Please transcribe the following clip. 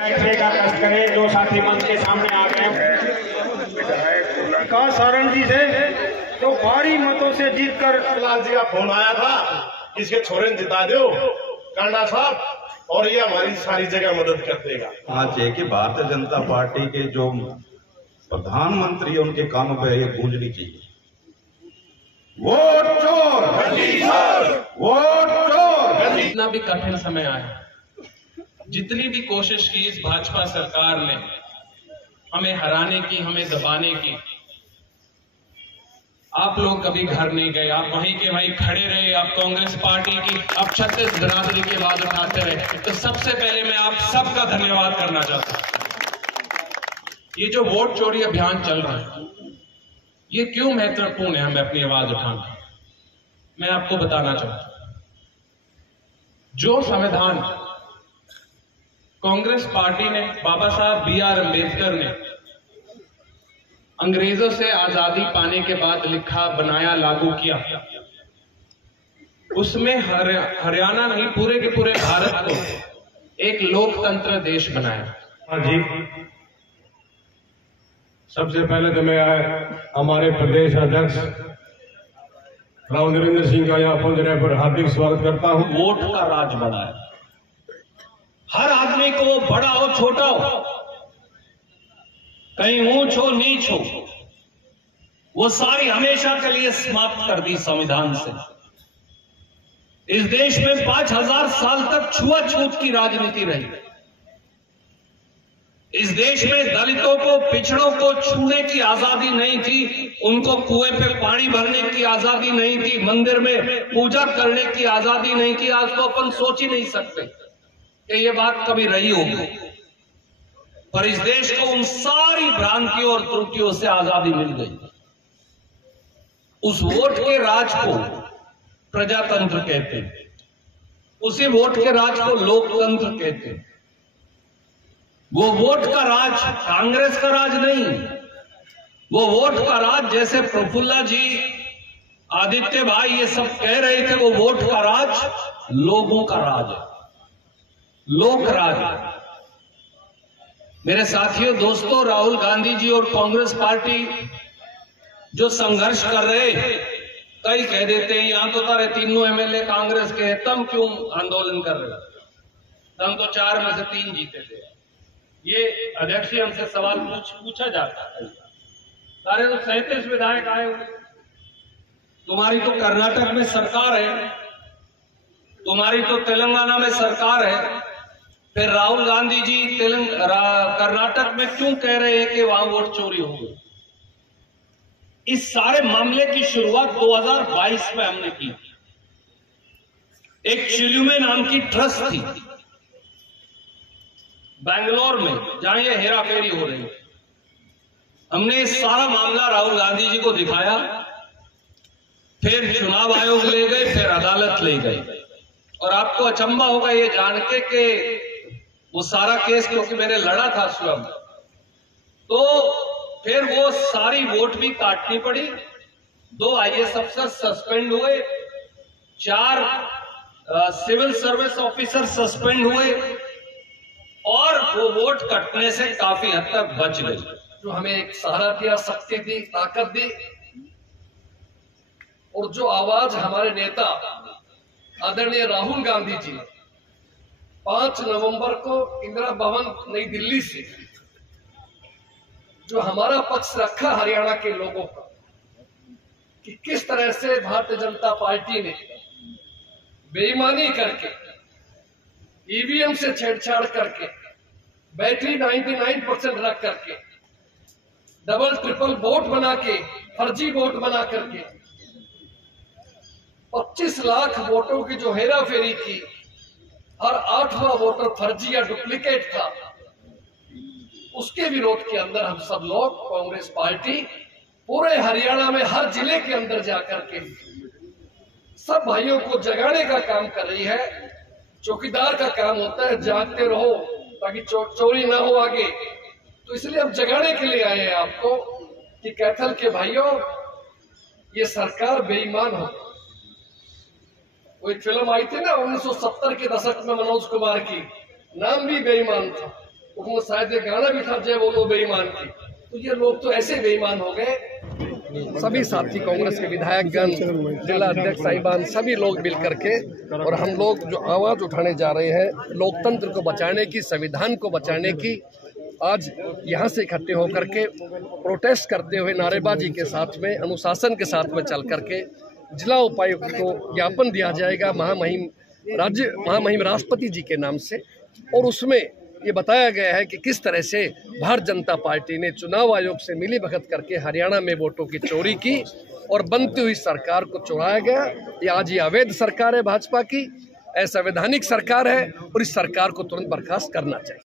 बैठने का कष्ट करें। जो साथी मंच के सामने आ गए विकास सारण जी से तो भारी मतों से जीतकर लाल जी का फोन आया था, इसके छोरे जिता दो कांडा साहब, और ये हमारी सारी जगह मदद कर देगा। आज है कि भारतीय जनता पार्टी के जो प्रधानमंत्री उनके कानों पर ये गूंजनी चाहिए, वोट चोर, वोट चोर। जितना भी कठिन समय आया, जितनी भी कोशिश की इस भाजपा सरकार ने हमें हराने की, हमें दबाने की, आप लोग कभी घर नहीं गए, आप वहीं के वहीं खड़े रहे। आप कांग्रेस पार्टी की अब 36 बिरादरी की आवाज उठाते रहे। तो सबसे पहले मैं आप सबका धन्यवाद करना चाहता हूं। ये जो वोट चोरी अभियान चल रहा है, ये क्यों महत्वपूर्ण है हमें अपनी आवाज उठाना, मैं आपको बताना चाहता हूं। जो संविधान कांग्रेस पार्टी ने, बाबा साहब B.R. अम्बेडकर ने अंग्रेजों से आजादी पाने के बाद लिखा, बनाया, लागू किया, उसमें हरियाणा नहीं पूरे के पूरे भारत को एक लोकतंत्र देश बनाया। हाँ जी, सबसे पहले तो मैं हमारे प्रदेश अध्यक्ष राव नरेंद्र सिंह का यहाँ पहुंचने पर हार्दिक स्वागत करता हूँ। वोट का राज बड़ा है, हर आदमी को, बड़ा हो छोटा हो, कहीं ऊंच हो नीच हो, वो सारी हमेशा के लिए समाप्त कर दी संविधान से। इस देश में 5000 साल तक छुआछूत की राजनीति रही। इस देश में दलितों को, पिछड़ों को छूने की आजादी नहीं थी, उनको कुएं पे पानी भरने की आजादी नहीं थी, मंदिर में पूजा करने की आजादी नहीं थी। आज तो अपन सोच ही नहीं सकते कि ये बात कभी रही होगी, पर इस देश को उन सारी भ्रांतियों और त्रुटियों से आजादी मिल गई। उस वोट के राज को प्रजातंत्र कहते हैं, उसी वोट के राज को लोकतंत्र कहते हैं। वो वोट का राज कांग्रेस का राज नहीं, वो वोट का राज, जैसे प्रफुल्ला जी, आदित्य भाई ये सब कह रहे थे, वो वोट का राज लोगों का राज है, लोक राज। मेरे साथियों, दोस्तों, राहुल गांधी जी और कांग्रेस पार्टी जो संघर्ष कर रहे, कई कह देते हैं यहां तो तारे तीनों MLA कांग्रेस के हैं, तुम क्यों आंदोलन कर रहे हो, तुम तो 4 में से 3 जीते थे। ये अध्यक्ष जी हमसे सवाल पूछा जाता है। सारे तो 37 विधायक आए हुए, तुम्हारी तो कर्नाटक में सरकार है, तुम्हारी तो तेलंगाना में सरकार है, फिर राहुल गांधी जी कर्नाटक में क्यों कह रहे हैं कि वहां वोट चोरी हो गई। इस सारे मामले की शुरुआत 2022 में हमने की। एक चिल्युमे नाम की ट्रस्ट थी बैंगलोर में, जहां ये हेराफेरी हो रही। हमने इस सारा मामला राहुल गांधी जी को दिखाया, फिर चुनाव आयोग ले गए, फिर अदालत ले गए। और आपको अचंभा होगा ये जान के कि वो सारा केस, क्योंकि मैंने लड़ा था स्वयं, तो फिर वो सारी वोट भी काटनी पड़ी। 2 IAS अफसर सस्पेंड हुए, 4 सिविल सर्विस ऑफिसर सस्पेंड हुए, और वो वोट कटने से काफी हद तक बच गई। जो हमें एक सहारा दिया, शक्ति दी, ताकत दी, और जो आवाज हमारे नेता आदरणीय राहुल गांधी जी 5 नवंबर को इंदिरा भवन नई दिल्ली से जो हमारा पक्ष रखा हरियाणा के लोगों का, कि किस तरह से भारतीय जनता पार्टी ने बेईमानी करके, EVM से छेड़छाड़ करके, बैटरी 99% रख करके, डबल ट्रिपल वोट बना के, फर्जी वोट बना करके 25 लाख वोटों की जो हेरा फेरी की, हर 8वां वोटर फर्जी या डुप्लीकेट था, उसके विरोध के अंदर हम सब लोग, कांग्रेस पार्टी पूरे हरियाणा में हर जिले के अंदर जाकर के सब भाइयों को जगाने का काम कर रही है। चौकीदार का काम होता है जागते रहो ताकि चोरी ना हो आगे, तो इसलिए हम जगाने के लिए आए हैं आपको कि कैथल के भाइयों, ये सरकार बेईमान हो। वो एक फिल्म आई थी ना 1970 के दशक में मनोज कुमार की, नाम भी बेईमान था। उसमें शायद ये गाना भी था जय बोलो बेईमान की। तो ये लोग तो ऐसे बेईमान हो गए। सभी साथी कांग्रेस के विधायकगण, जिला अध्यक्ष साहिबान, सभी लोग मिल करके और हम लोग जो आवाज उठाने जा रहे हैं लोकतंत्र को बचाने की, संविधान को बचाने की, आज यहाँ से इकट्ठे होकर के प्रोटेस्ट करते हुए नारेबाजी के साथ में, अनुशासन के साथ में चल करके जिला उपायुक्त को ज्ञापन दिया जाएगा महामहिम राष्ट्रपति जी के नाम से। और उसमें ये बताया गया है कि किस तरह से भारतीय जनता पार्टी ने चुनाव आयोग से मिली भगत करके हरियाणा में वोटों की चोरी की और बनती हुई सरकार को चुराया गया। ये आज ये अवैध सरकार है भाजपा की, असंवैधानिक सरकार है और इस सरकार को तुरंत बर्खास्त करना चाहिए।